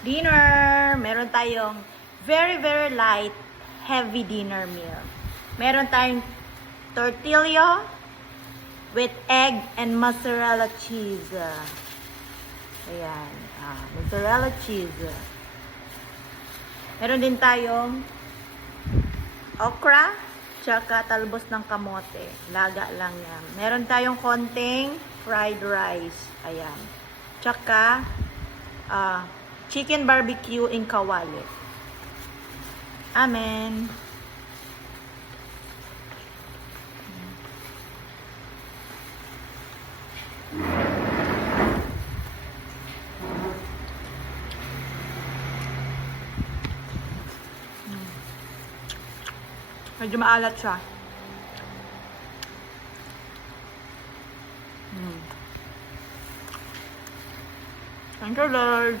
Dinner! Meron tayong very, very light, heavy dinner meal. Meron tayong tortilla with egg and mozzarella cheese. Ayan. Mozzarella cheese. Meron din tayong okra, tsaka talbos ng kamote. Laga lang yan. Meron tayong konting fried rice. Ayan. Tsaka, chicken barbecue in kawali. Amen. Medyo maalat siya. Thank you, Lord.